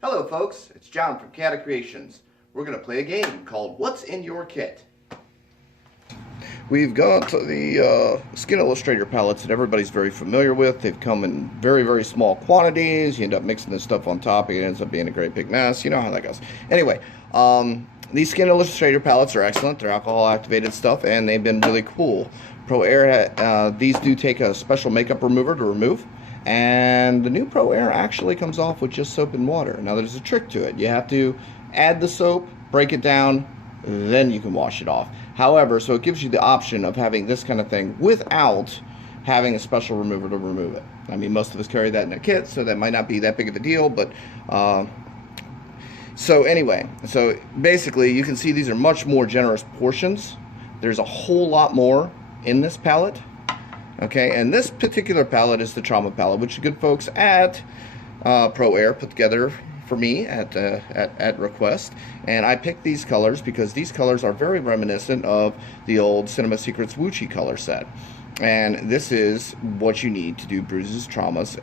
Hello folks, it's John from Cata Creations. We're going to play a game called What's in Your Kit? We've got the Skin Illustrator palettes that everybody's very familiar with. They've come in very, very small quantities. You end up mixing this stuff on top, it ends up being a great big mess. You know how that goes. Anyway, these Skin Illustrator palettes are excellent. They're alcohol activated stuff and they've been really cool. ProAiir, these do take a special makeup remover to remove. And the new ProAiir actually comes off with just soap and water. Now there's a trick to it. You have to add the soap, break it down, then you can wash it off. However, so it gives you the option of having this kind of thing without having a special remover to remove it. I mean, most of us carry that in a kit, so that might not be that big of a deal, but so anyway, so basically you can see these are much more generous portions. There's a whole lot more in this palette. Okay, and this particular palette is the Trauma palette, which the good folks at ProAiir put together for me at request. And I picked these colors because these colors are very reminiscent of the old Cinema Secrets Wuchi color set. And this is what you need to do bruises, traumas,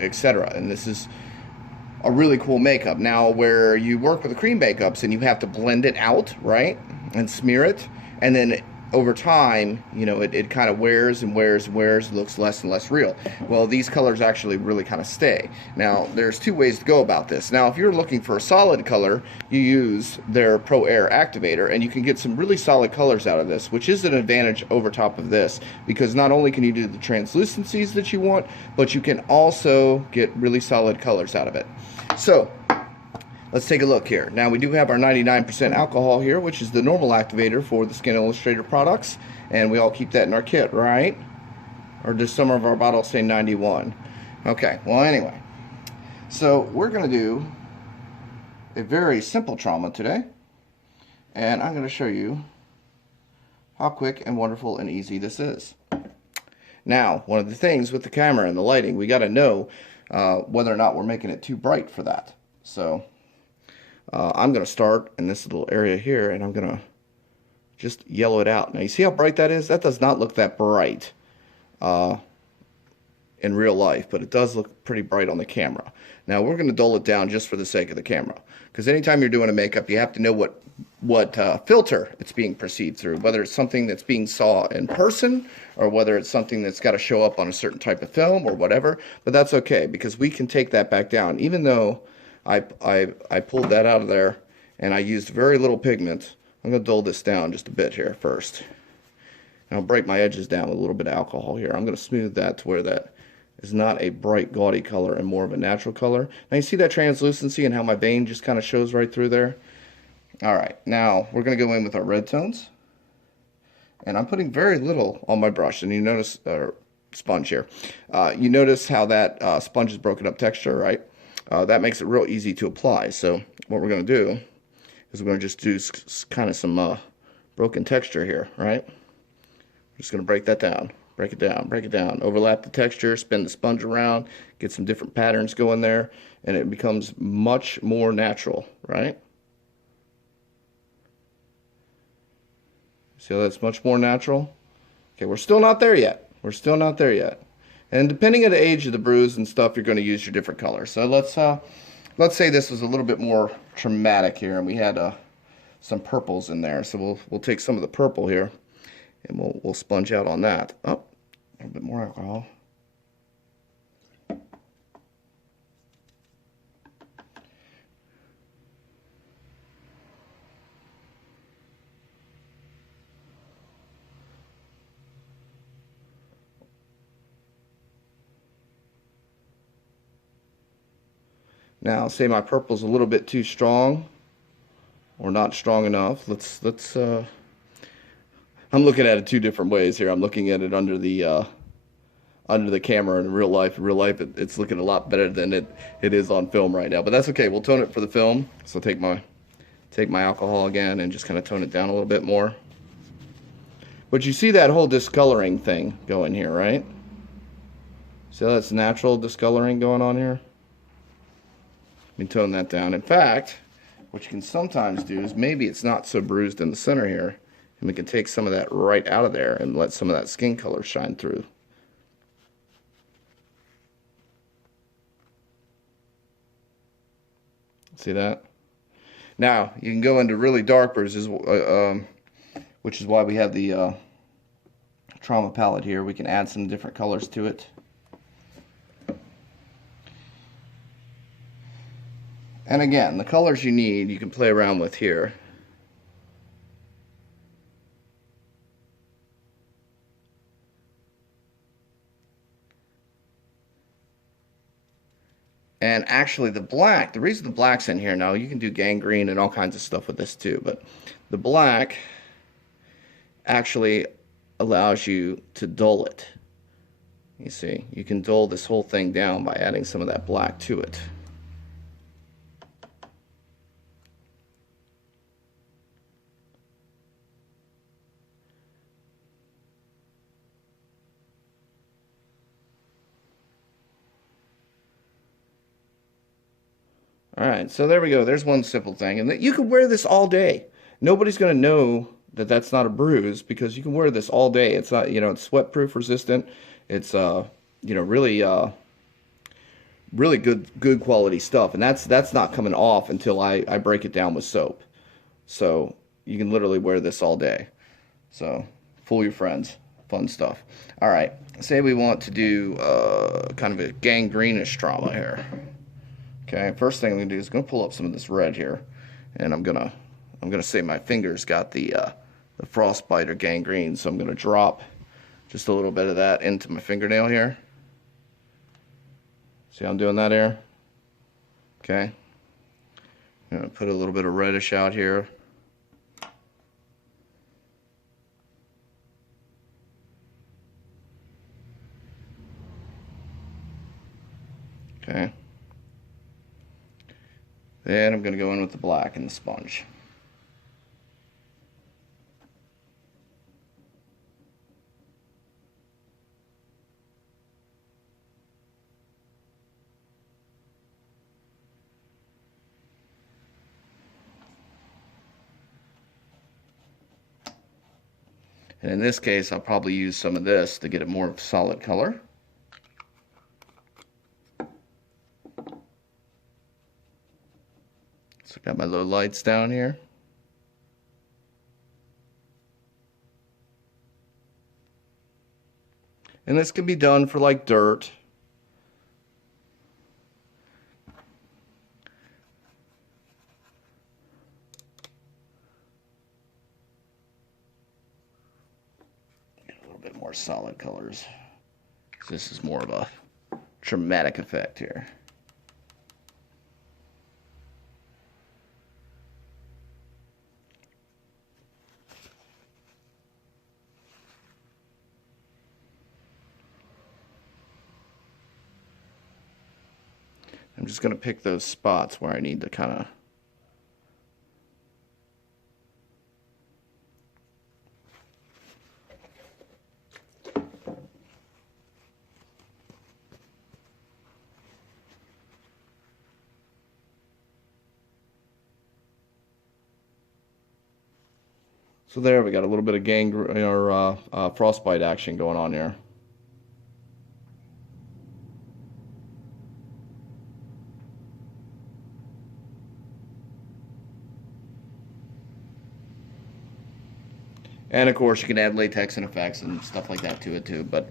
etc. And this is a really cool makeup. Now, where you work with the cream makeups and you have to blend it out, right, and smear it, and then over time, you know, it kind of wears and wears and wears, looks less and less real. Well, these colors actually really kind of stay. Now, there's two ways to go about this. Now, if you're looking for a solid color, you use their ProAiir activator, and you can get some really solid colors out of this, which is an advantage over top of this, because not only can you do the translucencies that you want, but you can also get really solid colors out of it. So, let's take a look here. Now we do have our 99% alcohol here, which is the normal activator for the Skin Illustrator products, and we all keep that in our kit, right? Or does some of our bottles say 91? Okay, well anyway. So we're going to do a very simple trauma today, and I'm going to show you how quick and wonderful and easy this is. Now, one of the things with the camera and the lighting, we got to know whether or not we're making it too bright for that. So I'm going to start in this little area here, and I'm going to just yellow it out. Now, you see how bright that is? That does not look that bright in real life, but it does look pretty bright on the camera. Now, we're going to dull it down just for the sake of the camera, because anytime you're doing a makeup, you have to know what filter it's being perceived through, whether it's something that's being saw in person or whether it's something that's got to show up on a certain type of film or whatever. But that's okay, because we can take that back down, even though I pulled that out of there and I used very little pigment. I'm going to dull this down just a bit here first. And I'll break my edges down with a little bit of alcohol here. I'm going to smooth that to where that is not a bright gaudy color and more of a natural color. Now you see that translucency and how my vein just kind of shows right through there? Alright, now we're going to go in with our red tones. And I'm putting very little on my brush, and you notice, sponge here. You notice how that sponge is broken up texture, right? That makes it real easy to apply. So what we're going to do is we're going to just do kind of some broken texture here, right? We're just going to break that down, break it down, break it down, overlap the texture, spin the sponge around, get some different patterns going there, and it becomes much more natural, right? See how that's much more natural? Okay, we're still not there yet. We're still not there yet. And depending on the age of the bruise and stuff, you're going to use your different colors. So let's say this was a little bit more traumatic here, and we had some purples in there. So we'll take some of the purple here, and we'll sponge out on that. Oh, a little bit more alcohol. Now, say my purple's a little bit too strong or not strong enough. I'm looking at it two different ways here. I'm looking at it under the camera, and in real life. In real life, it's looking a lot better than it is on film right now. But that's okay. We'll tone it for the film. So take my alcohol again and just kind of tone it down a little bit more. But you see that whole discoloring thing going here, right? See how that's natural discoloring going on here? Let me tone that down. In fact, what you can sometimes do is maybe it's not so bruised in the center here, and we can take some of that right out of there and let some of that skin color shine through. See that? Now, you can go into really dark bruises, which is why we have the Trauma palette here. We can add some different colors to it. And again, the colors you need, you can play around with here. And actually the black, the reason the black's in here now, you can do gangrene and all kinds of stuff with this too, but the black actually allows you to dull it. You see, you can dull this whole thing down by adding some of that black to it. Alright, so there we go. There's one simple thing. And you can wear this all day. Nobody's going to know that that's not a bruise because you can wear this all day. It's not, it's sweat-proof resistant. It's, really, really good quality stuff. And that's not coming off until I break it down with soap. So you can literally wear this all day. So fool your friends. Fun stuff. Alright, say we want to do kind of a gangrenish trauma here. Okay, first thing I'm gonna do is gonna pull up some of this red here, and I'm gonna say my fingers got the frostbite or gangrene, so I'm gonna drop just a little bit of that into my fingernail here. See how I'm doing that here? Okay, I'm gonna put a little bit of reddish out here. Okay. Then I'm going to go in with the black and the sponge. And in this case, I'll probably use some of this to get a more solid color. So I got my low lights down here. And this can be done for like dirt. Get a little bit more solid colors. This is more of a dramatic effect here. I'm just going to pick those spots where I need to kind of so there we got a little bit of gangrene or frostbite action going on here. And of course, you can add latex and effects and stuff like that to it too. But